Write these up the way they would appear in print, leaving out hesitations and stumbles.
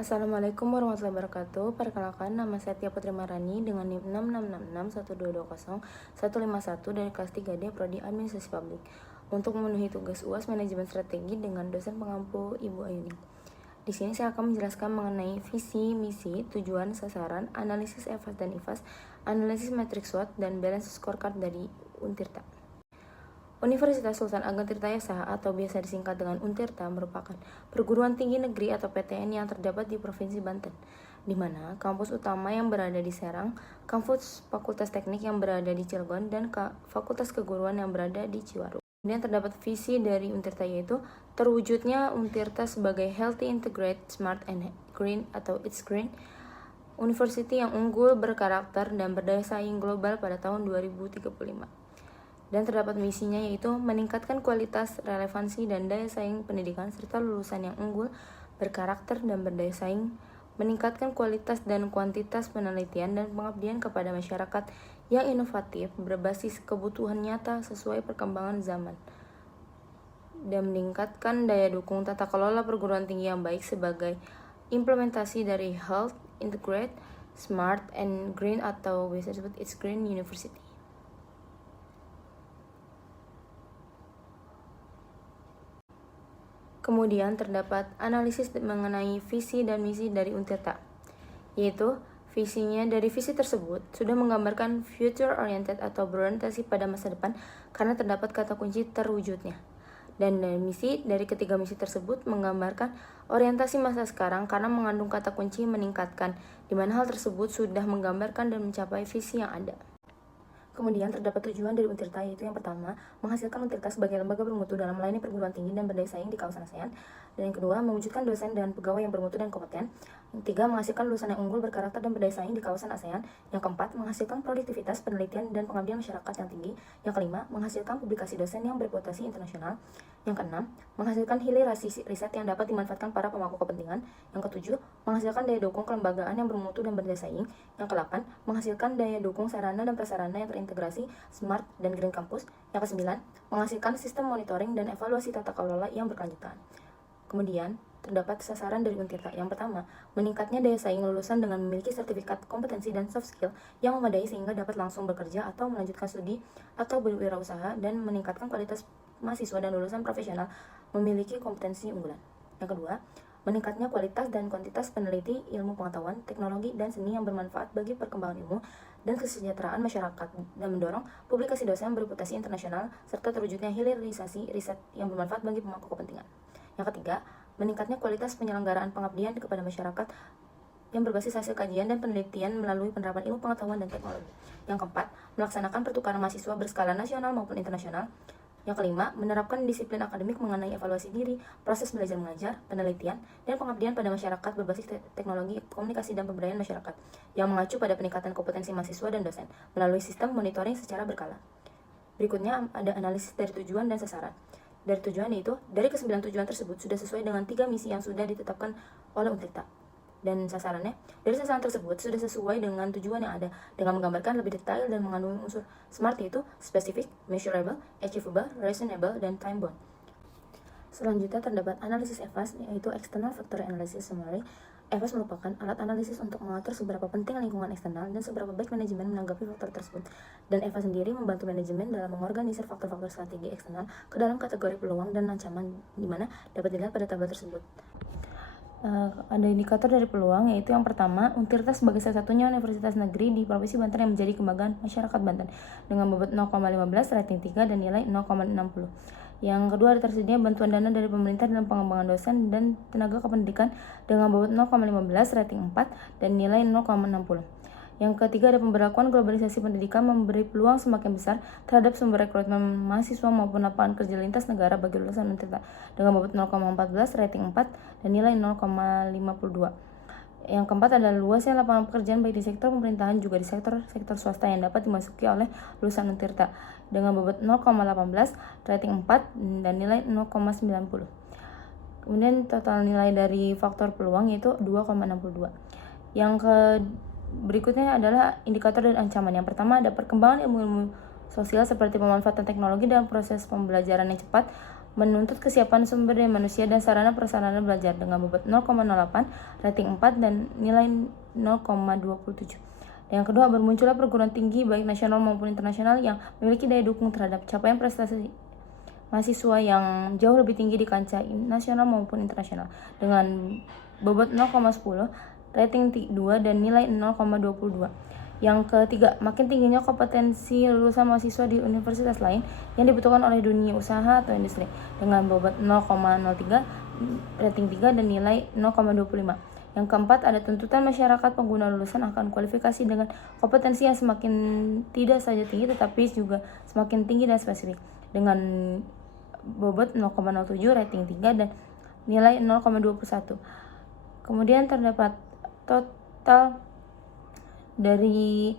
Assalamualaikum warahmatullahi wabarakatuh. Perkenalkan, nama saya Tia Putri Marani dengan NIM 6666122151 dari kelas 3D Prodi Administrasi Publik untuk memenuhi tugas UAS Manajemen Strategi dengan dosen pengampu Ibu Ayuni. Di sini saya akan menjelaskan mengenai visi, misi, tujuan, sasaran, analisis EVAS dan IFAS, analisis matriks SWOT, dan balance scorecard dari Untirta. Universitas Sultan Ageng Tirtayasa atau biasa disingkat dengan Untirta merupakan perguruan tinggi negeri atau PTN yang terdapat di Provinsi Banten, di mana kampus utama yang berada di Serang, kampus Fakultas Teknik yang berada di Cilegon, dan Fakultas Keguruan yang berada di Ciwaru. Kemudian terdapat visi dari Untirta, yaitu terwujudnya Untirta sebagai Healthy Integrated Smart and Green atau It's Green University yang unggul, berkarakter, dan berdaya saing global pada tahun 2035. Dan terdapat misinya, yaitu meningkatkan kualitas, relevansi, dan daya saing pendidikan serta lulusan yang unggul, berkarakter, dan berdaya saing, meningkatkan kualitas dan kuantitas penelitian dan pengabdian kepada masyarakat yang inovatif berbasis kebutuhan nyata sesuai perkembangan zaman, dan meningkatkan daya dukung tata kelola perguruan tinggi yang baik sebagai implementasi dari Health, Integrated, Smart, and Green atau biasa disebut It's Green University. Kemudian terdapat analisis mengenai visi dan misi dari Untirta, yaitu visinya dari visi tersebut sudah menggambarkan future oriented atau berorientasi pada masa depan karena terdapat kata kunci terwujudnya. Dan misi dari ketiga misi tersebut menggambarkan orientasi masa sekarang karena mengandung kata kunci meningkatkan, di mana hal tersebut sudah menggambarkan dan mencapai visi yang ada. Kemudian terdapat tujuan dari Untirta, yaitu yang pertama, menghasilkan Untirta sebagai lembaga bermutu dalam melayani perguruan tinggi dan berdaya saing di kawasan ASEAN. Dan yang kedua, mewujudkan dosen dan pegawai yang bermutu dan kompeten. Yang ketiga, menghasilkan lulusan yang unggul, berkarakter, dan berdaya saing di kawasan ASEAN. Yang keempat, menghasilkan produktivitas penelitian dan pengabdian masyarakat yang tinggi. Yang kelima, menghasilkan publikasi dosen yang berputasi internasional. Yang keenam, menghasilkan hilisasi riset yang dapat dimanfaatkan para pemangku kepentingan. Yang ketujuh, menghasilkan daya dukung kelembagaan yang bermutu dan berdaya saing. Yang kedelapan, menghasilkan daya dukung sarana dan prasarana yang terintegrasi, smart, dan green campus. Yang kesembilan, menghasilkan sistem monitoring dan evaluasi tata kelola yang berkelanjutan. Kemudian, terdapat sasaran dari Untirta. Yang pertama, meningkatnya daya saing lulusan dengan memiliki sertifikat kompetensi dan soft skill yang memadai sehingga dapat langsung bekerja atau melanjutkan studi atau berwirausaha, dan meningkatkan kualitas mahasiswa dan lulusan profesional memiliki kompetensi unggulan. Yang kedua, meningkatnya kualitas dan kuantitas peneliti ilmu pengetahuan, teknologi, dan seni yang bermanfaat bagi perkembangan ilmu dan kesejahteraan masyarakat, dan mendorong publikasi dosen bereputasi internasional serta terwujudnya hilirisasi riset yang bermanfaat bagi pemangku kepentingan. Yang ketiga, meningkatnya kualitas penyelenggaraan pengabdian kepada masyarakat yang berbasis hasil kajian dan penelitian melalui penerapan ilmu pengetahuan dan teknologi. Yang keempat, melaksanakan pertukaran mahasiswa berskala nasional maupun internasional. Yang kelima, menerapkan disiplin akademik mengenai evaluasi diri, proses belajar mengajar, penelitian, dan pengabdian pada masyarakat berbasis teknologi, komunikasi, dan pemberdayaan masyarakat yang mengacu pada peningkatan kompetensi mahasiswa dan dosen melalui sistem monitoring secara berkala. Berikutnya ada analisis dari tujuan dan sasaran. Dari tujuan, yaitu dari ke-9 tujuan tersebut sudah sesuai dengan 3 misi yang sudah ditetapkan oleh Untirta. Dan sasarannya, dari sasaran tersebut sudah sesuai dengan tujuan yang ada dengan menggambarkan lebih detail dan mengandung unsur SMART, yaitu specific, measurable, achievable, reasonable, dan time bound. Selanjutnya terdapat analisis EVAS, yaitu External Factor Analysis Summary. EVAS merupakan alat analisis untuk mengatur seberapa penting lingkungan eksternal dan seberapa baik manajemen menanggapi faktor tersebut. Dan EVAS sendiri membantu manajemen dalam mengorganisir faktor-faktor strategi eksternal ke dalam kategori peluang dan ancaman, di mana dapat dilihat pada tabel tersebut. Ada indikator dari peluang, yaitu yang pertama, Untirta sebagai salah satunya universitas negeri di Provinsi Banten yang menjadi kebanggaan masyarakat Banten dengan bobot 0,15, rating 3, dan nilai 0,60. Yang kedua, tersedia bantuan dana dari pemerintah dalam pengembangan dosen dan tenaga kependidikan dengan bobot 0,15, rating 4, dan nilai 0,60. Yang ketiga, ada pemberlakuan globalisasi pendidikan memberi peluang semakin besar terhadap sumber rekrutmen mahasiswa maupun lapangan kerja lintas negara bagi lulusan Untirta dengan bobot 0,14, rating 4, dan nilai 0,52. Yang keempat adalah luasnya lapangan pekerjaan baik di sektor pemerintahan juga di sektor swasta yang dapat dimasuki oleh lulusan Untirta dengan bobot 0,18, rating 4, dan nilai 0,90. Kemudian total nilai dari faktor peluang yaitu 2,62. Yang berikutnya adalah indikator dan ancaman. Yang pertama ada perkembangan ilmu-ilmu sosial seperti pemanfaatan teknologi dalam proses pembelajaran yang cepat, menuntut kesiapan sumber daya manusia dan sarana prasarana belajar dengan bobot 0,08, rating 4 dan nilai 0,27. Yang kedua, bermuncullah perguruan tinggi baik nasional maupun internasional yang memiliki daya dukung terhadap capaian prestasi mahasiswa yang jauh lebih tinggi di kancah nasional maupun internasional dengan bobot 0,10, rating 2 dan nilai 0,22. Yang ketiga, makin tingginya kompetensi lulusan mahasiswa di universitas lain yang dibutuhkan oleh dunia usaha atau industri dengan bobot 0,03, rating 3 dan nilai 0,25. Yang keempat, ada tuntutan masyarakat pengguna lulusan akan kualifikasi dengan kompetensi yang semakin tidak saja tinggi tetapi juga semakin tinggi dan spesifik dengan bobot 0,07, rating 3 dan nilai 0,21. Kemudian terdapat total dari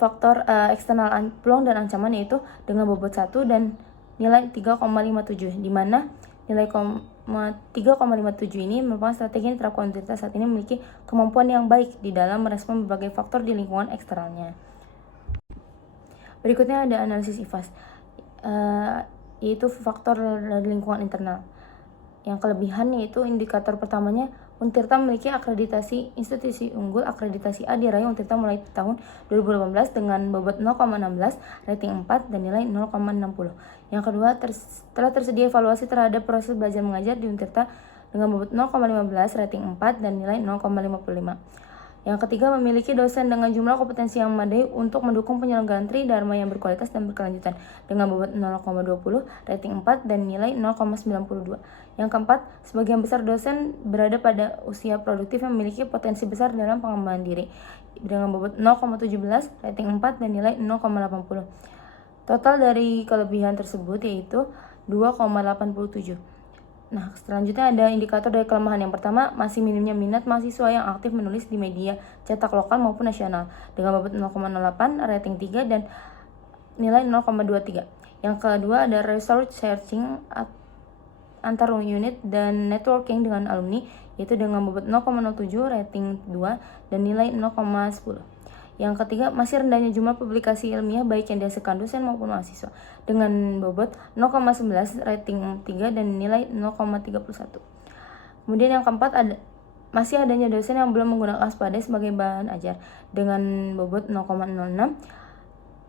faktor eksternal peluang dan ancaman yaitu dengan bobot 1 dan nilai 3,57, di mana nilai 3,57 ini merupakan strategi yang diterapkan universitas saat ini memiliki kemampuan yang baik di dalam merespon berbagai faktor di lingkungan eksternalnya. Berikutnya ada analisis IFAS, yaitu faktor dari lingkungan internal. Yang kelebihan yaitu indikator pertamanya, Untirta memiliki akreditasi institusi unggul akreditasi A diraih Untirta mulai tahun 2018 dengan bobot 0,16, rating 4 dan nilai 0,60. Yang kedua, telah tersedia evaluasi terhadap proses belajar mengajar di Untirta dengan bobot 0,15, rating 4 dan nilai 0,55. Yang ketiga, memiliki dosen dengan jumlah kompetensi yang memadai untuk mendukung penyelenggaraan tridharma yang berkualitas dan berkelanjutan dengan bobot 0,20, rating 4 dan nilai 0,92. Yang keempat, sebagian besar dosen berada pada usia produktif yang memiliki potensi besar dalam pengembangan diri dengan bobot 0,17, rating 4 dan nilai 0,80. Total dari kelebihan tersebut yaitu 2,87. Nah, selanjutnya ada indikator dari kelemahan. Yang pertama, masih minimnya minat mahasiswa yang aktif menulis di media cetak lokal maupun nasional dengan bobot 0,08, rating 3 dan nilai 0,23. Yang kedua, ada resource searching antar unit dan networking dengan alumni yaitu dengan bobot 0,07, rating 2 dan nilai 0,10. Yang ketiga, masih rendahnya jumlah publikasi ilmiah baik yang dihasilkan dosen maupun mahasiswa dengan bobot 0,11, rating 3 dan nilai 0,31. Kemudian yang keempat, masih adanya dosen yang belum menggunakan Aspada sebagai bahan ajar dengan bobot 0,06,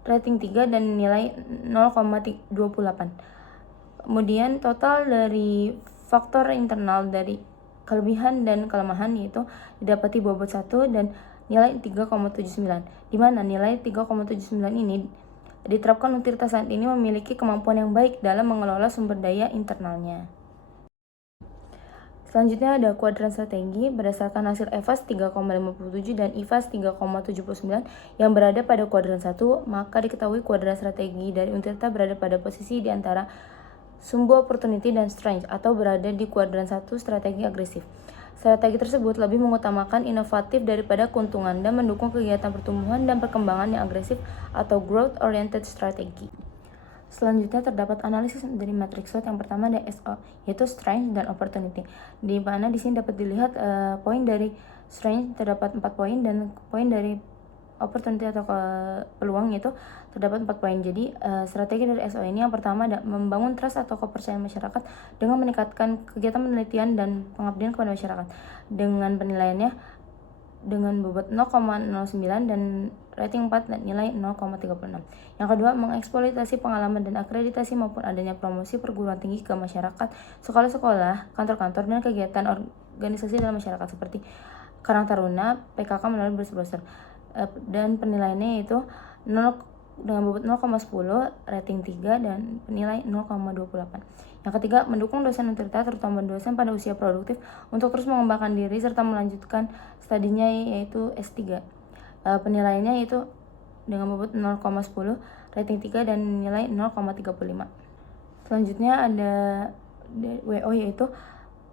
rating 3 dan nilai 0,28. Kemudian total dari faktor internal dari kelebihan dan kelemahan yaitu didapati bobot 1 dan nilai 3,79, di mana nilai 3,79 ini diterapkan Untirta saat ini memiliki kemampuan yang baik dalam mengelola sumber daya internalnya. Selanjutnya ada kuadran strategi berdasarkan hasil EVAS 3,57 dan IFAS 3,79 yang berada pada kuadran 1, maka diketahui kuadran strategi dari Untirta berada pada posisi di antara sumber opportunity dan strength atau berada di kuadran 1 strategi agresif. Strategi tersebut lebih mengutamakan inovatif daripada keuntungan dan mendukung kegiatan pertumbuhan dan perkembangan yang agresif atau growth-oriented strategy. Selanjutnya terdapat analisis dari matrix SWOT. Yang pertama ada SO, yaitu strength dan opportunity. Di mana di sini dapat dilihat poin dari strength terdapat 4 poin dan poin dari opportunity atau peluang itu terdapat 4 poin. Jadi strategi dari SO ini yang pertama ada membangun trust atau kepercayaan masyarakat dengan meningkatkan kegiatan penelitian dan pengabdian kepada masyarakat dengan penilaiannya dengan bobot 0,09 dan rating 4 dan nilai 0,36. Yang kedua, mengeksploitasi pengalaman dan akreditasi maupun adanya promosi perguruan tinggi ke masyarakat, sekolah-sekolah, kantor-kantor dan kegiatan organisasi dalam masyarakat seperti Karang Taruna, PKK melalui brosur-brosur. Dan penilaiannya yaitu dengan bobot 0,10, rating 3 dan penilai 0,28. Yang ketiga, mendukung dosen Untirta terutama dosen pada usia produktif untuk terus mengembangkan diri serta melanjutkan studinya yaitu S3. Penilaiannya yaitu dengan bobot 0,10, rating 3 dan nilai 0,35. Selanjutnya ada WO yaitu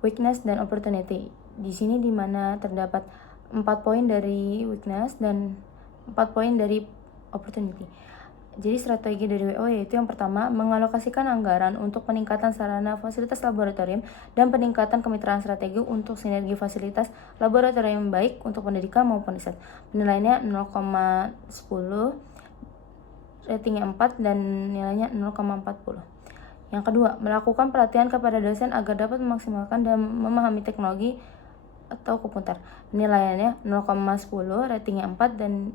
weakness dan opportunity. Di sini di mana terdapat 4 poin dari weakness dan 4 poin dari opportunity. Jadi strategi dari WO yaitu yang pertama, mengalokasikan anggaran untuk peningkatan sarana fasilitas laboratorium dan peningkatan kemitraan strategi untuk sinergi fasilitas laboratorium baik untuk pendidikan maupun riset. Penilaiannya 0,10, ratingnya 4 dan nilainya 0,40. Yang kedua, melakukan pelatihan kepada dosen agar dapat memaksimalkan dan memahami teknologi atau komputer. Penilaiannya 0,10, ratingnya 4, dan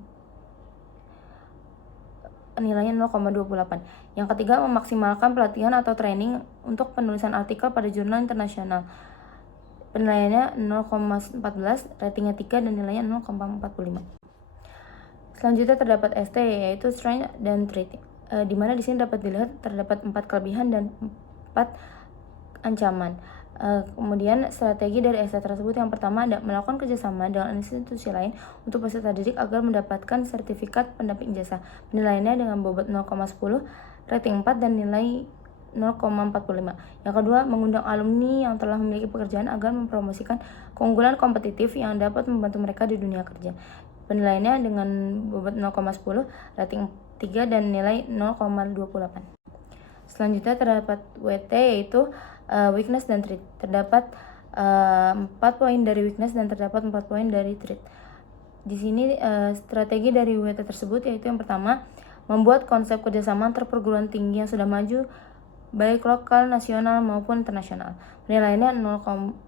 nilainya 0,28. Yang ketiga, memaksimalkan pelatihan atau training untuk penulisan artikel pada jurnal internasional. Penilaiannya 0,14, ratingnya 3, dan nilainya 0,45. Selanjutnya terdapat ST, yaitu strength dan trait, di mana di sini dapat dilihat terdapat 4 kelebihan dan 4 ancaman. Kemudian strategi dari ST tersebut, yang pertama ada melakukan kerjasama dengan institusi lain untuk peserta didik agar mendapatkan sertifikat pendamping ijazah. Penilaiannya dengan bobot 0,10, rating 4, dan nilai 0,45. Yang kedua, mengundang alumni yang telah memiliki pekerjaan agar mempromosikan keunggulan kompetitif yang dapat membantu mereka di dunia kerja. Penilaiannya dengan bobot 0,10, rating 3, dan nilai 0,28. Selanjutnya terdapat WT, yaitu weakness dan trait. Terdapat 4 poin dari weakness dan terdapat 4 poin dari trait. Di sini strategi dari WT tersebut, yaitu yang pertama, membuat konsep kerjasama antar perguruan tinggi yang sudah maju, baik lokal, nasional, maupun internasional. Penilaiannya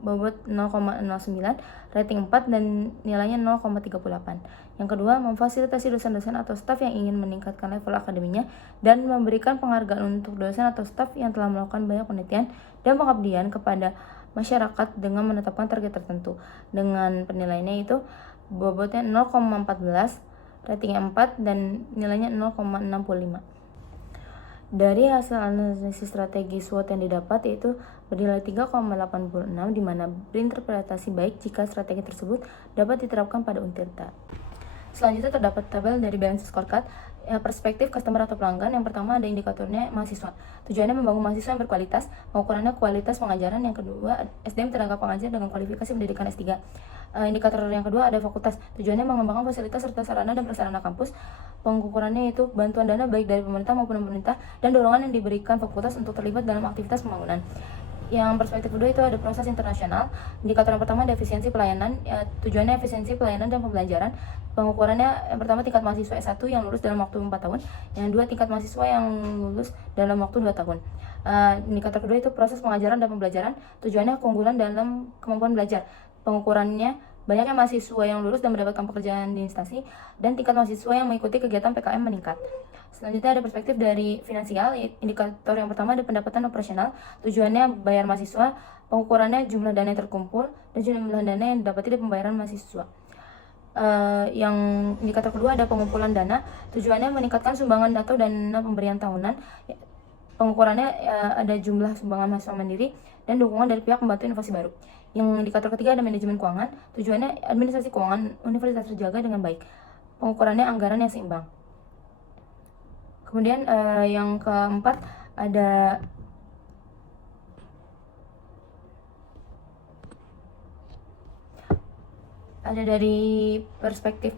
bobot 0,09, rating 4, dan nilainya 0,38. Yang kedua, memfasilitasi dosen-dosen atau staf yang ingin meningkatkan level akademinya dan memberikan penghargaan untuk dosen atau staf yang telah melakukan banyak penelitian dan pengabdian kepada masyarakat dengan menetapkan target tertentu. Dengan penilaiannya itu bobotnya 0,14, ratingnya 4, dan nilainya 0,65. Dari hasil analisis strategi SWOT yang didapat, yaitu bernilai 3,86, di mana berinterpretasi baik jika strategi tersebut dapat diterapkan pada Untirta. Selanjutnya terdapat tabel dari balance scorecard, perspektif customer atau pelanggan. Yang pertama ada indikatornya mahasiswa. Tujuannya membangun mahasiswa yang berkualitas, pengukurannya kualitas pengajaran. Yang kedua, SDM tenaga pengajar dengan kualifikasi pendidikan S3. Indikator yang kedua ada fakultas. Tujuannya mengembangkan fasilitas serta sarana dan prasarana kampus. Pengukurannya itu bantuan dana baik dari pemerintah maupun pemerintah dan dorongan yang diberikan fakultas untuk terlibat dalam aktivitas pembangunan. Yang perspektif kedua itu ada proses internasional. Indikator yang pertama ada efisiensi pelayanan. Tujuannya efisiensi pelayanan dan pembelajaran. Pengukurannya yang pertama tingkat mahasiswa S1 yang lulus dalam waktu 4 tahun. Yang dua tingkat mahasiswa yang lulus dalam waktu 2 tahun. Indikator kedua itu proses pengajaran dan pembelajaran. Tujuannya keunggulan dalam kemampuan belajar. Pengukurannya banyaknya mahasiswa yang lulus dan mendapatkan pekerjaan di instansi, dan tingkat mahasiswa yang mengikuti kegiatan PKM meningkat. Selanjutnya ada perspektif dari finansial. Indikator yang pertama ada pendapatan operasional. Tujuannya bayar mahasiswa. Pengukurannya jumlah dana yang terkumpul dan jumlah dana yang didapati dari pembayaran mahasiswa. Yang indikator kedua ada pengumpulan dana. Tujuannya meningkatkan sumbangan atau dana pemberian tahunan. Pengukurannya ada jumlah sumbangan mahasiswa mandiri dan dukungan dari pihak pembantu inovasi baru. Yang indikator ketiga ada manajemen keuangan. Tujuannya administrasi keuangan universitas terjaga dengan baik. Pengukurannya anggaran yang seimbang. Kemudian yang keempat ada dari perspektif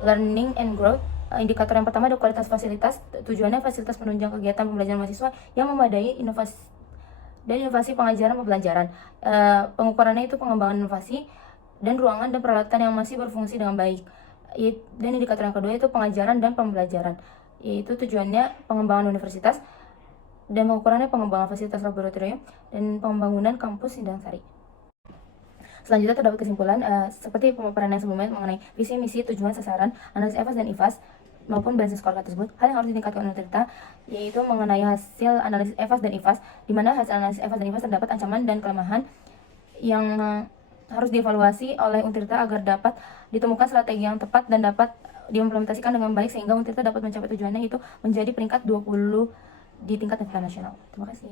learning and growth. Indikator yang pertama ada kualitas fasilitas. Tujuannya fasilitas penunjang kegiatan pembelajaran mahasiswa yang memadai, inovasi pengajaran pembelajaran. Pengukurannya itu pengembangan inovasi dan ruangan dan peralatan yang masih berfungsi dengan baik. Dan indikator yang kedua itu pengajaran dan pembelajaran, yaitu tujuannya pengembangan universitas dan pengukurannya pengembangan fasilitas laboratorium dan pembangunan kampus Sindang Sari. Selanjutnya terdapat kesimpulan seperti pemaparan yang sebelumnya mengenai visi, misi, tujuan, sasaran, analisis EVAS dan IVAS maupun balance scorecard tersebut. Hal yang harus ditingkatkan Untirta yaitu mengenai hasil analisis EVAS dan IVAS, di mana hasil analisis EVAS dan IVAS terdapat ancaman dan kelemahan yang harus dievaluasi oleh Untirta agar dapat ditemukan strategi yang tepat dan dapat diimplementasikan dengan baik sehingga Untirta dapat mencapai tujuannya, yaitu menjadi peringkat 20 di tingkat internasional. Terima kasih.